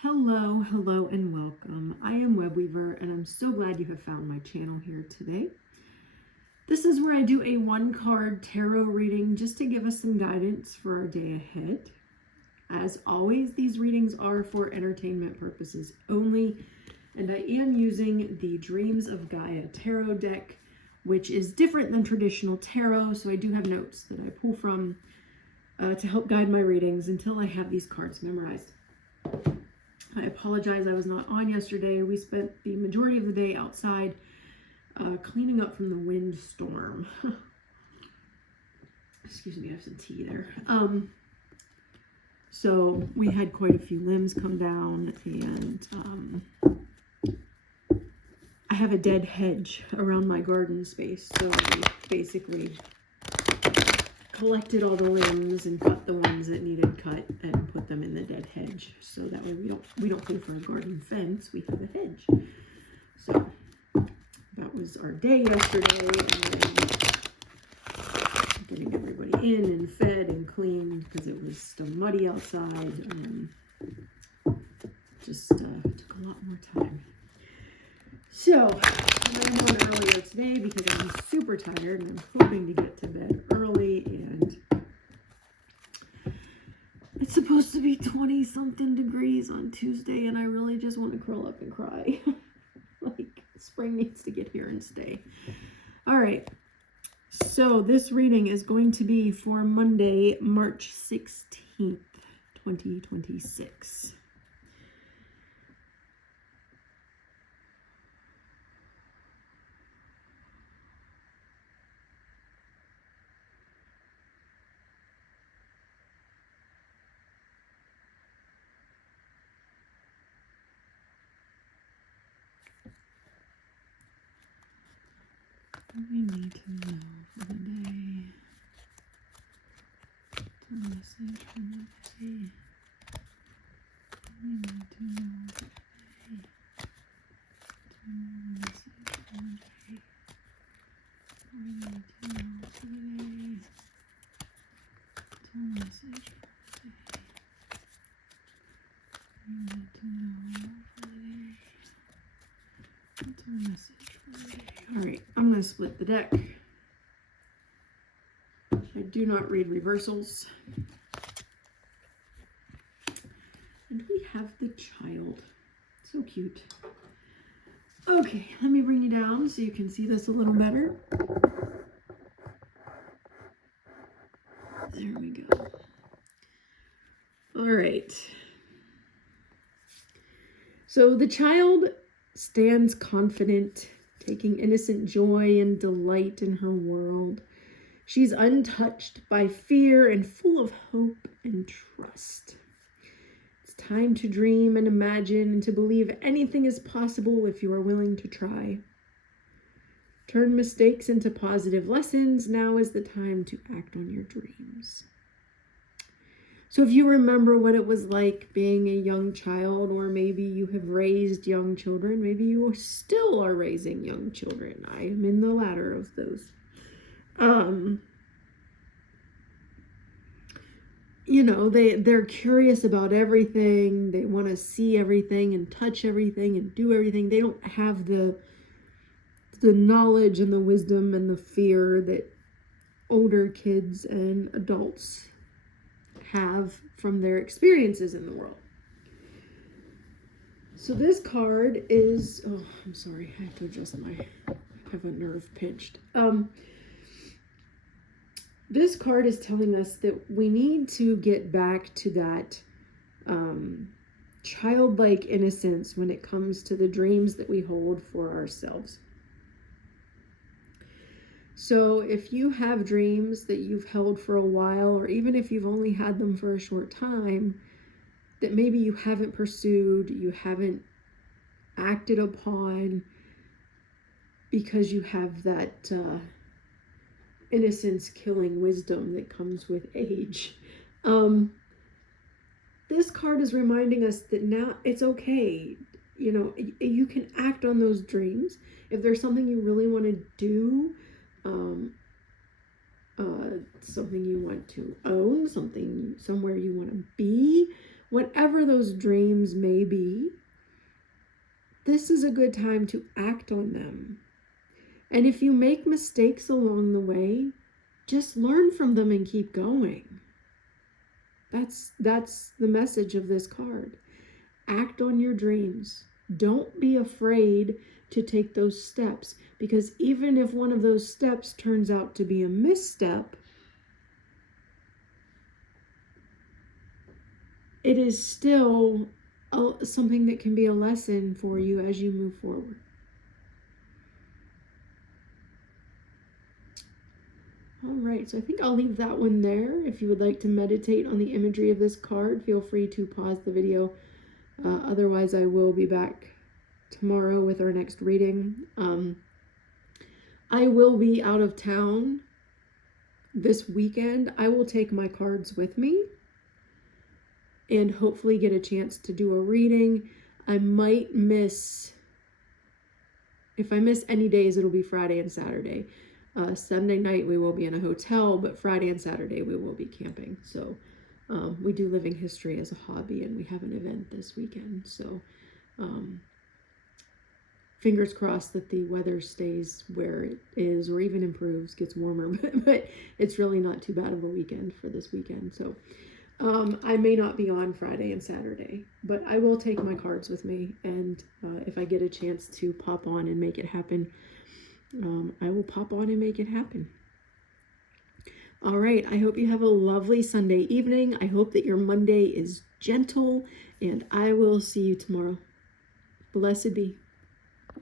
Hello, and welcome. I am Webweaver, and I'm so glad you have found my channel here today. This is where I do a one-card tarot reading just to give us some guidance for our day ahead. As always, these readings are for entertainment purposes only, and I am using the Dreams of Gaia tarot deck, which is different than traditional tarot, so I do have notes that I pull from to help guide my readings until I have these cards memorized. I apologize I was not on yesterday. We spent the majority of the day outside cleaning up from the windstorm. Excuse me, I have some tea there. So we had quite a few limbs come down, and I have a dead hedge around my garden space. So I basically collected all the limbs and cut the ones that needed cut and put them in the dead hedge, so that way we don't pay for a garden fence, we have a hedge. So that was our day yesterday, and then getting everybody in and fed and cleaned because it was still muddy outside, and just took a lot more time. So I'm on earlier today because I'm super tired and I'm hoping to get to bed early, and it's supposed to be 20 something degrees on Tuesday, and I really just want to curl up and cry. Like, spring needs to get here and stay. All right, so this reading is going to be for Monday, March 16th, 2026. We need to know for the day. The message from the day. We need to know for the day. The message from the day. We need to know for the day. The message for the day. We need to know for the day. The message for the day. All right, I'm going to split the deck. I do not read reversals. And we have the child. So cute. Okay, let me bring you down so you can see this a little better. There we go. All right. So the child stands confident, taking innocent joy and delight in her world. She's untouched by fear and full of hope and trust. It's time to dream and imagine and to believe anything is possible if you are willing to try. Turn mistakes into positive lessons. Now is the time to act on your dreams. So if you remember what it was like being a young child, or maybe you have raised young children, maybe you still are raising young children. I am in the latter of those. You know, they're curious about everything. They want to see everything and touch everything and do everything. They don't have the knowledge and the wisdom and the fear that older kids and adults have from their experiences in the world. So this card is, oh, I'm sorry, I have to adjust I have a nerve pinched. This card is telling us that we need to get back to that childlike innocence when it comes to the dreams that we hold for ourselves. So if you have dreams that you've held for a while, or even if you've only had them for a short time, that maybe you haven't pursued, you haven't acted upon because you have that innocence killing wisdom that comes with age. This card is reminding us that now it's okay. You know, you can act on those dreams. If there's something you really want to do, something you want to own, somewhere you want to be, whatever those dreams may be, this is a good time to act on them. And if you make mistakes along the way, just learn from them and keep going. That's the message of this card. Act on your dreams. Don't be afraid to take those steps, because even if one of those steps turns out to be a misstep, it is still something that can be a lesson for you as you move forward. All right, so I think I'll leave that one there. If you would like to meditate on the imagery of this card, feel free to pause the video. Otherwise, I will be back tomorrow with our next reading. I will be out of town this weekend. I will take my cards with me and hopefully get a chance to do a reading. I might miss, if I miss any days, it'll be Friday and Saturday. Sunday night we will be in a hotel, but Friday and Saturday we will be camping. So we do Living History as a hobby, and we have an event this weekend. So fingers crossed that the weather stays where it is, or even improves, gets warmer, but it's really not too bad of a weekend for this weekend. So I may not be on Friday and Saturday, but I will take my cards with me, and if I get a chance to pop on and make it happen, I will pop on and make it happen. All right, I hope you have a lovely Sunday evening. I hope that your Monday is gentle, and I will see you tomorrow. Blessed be.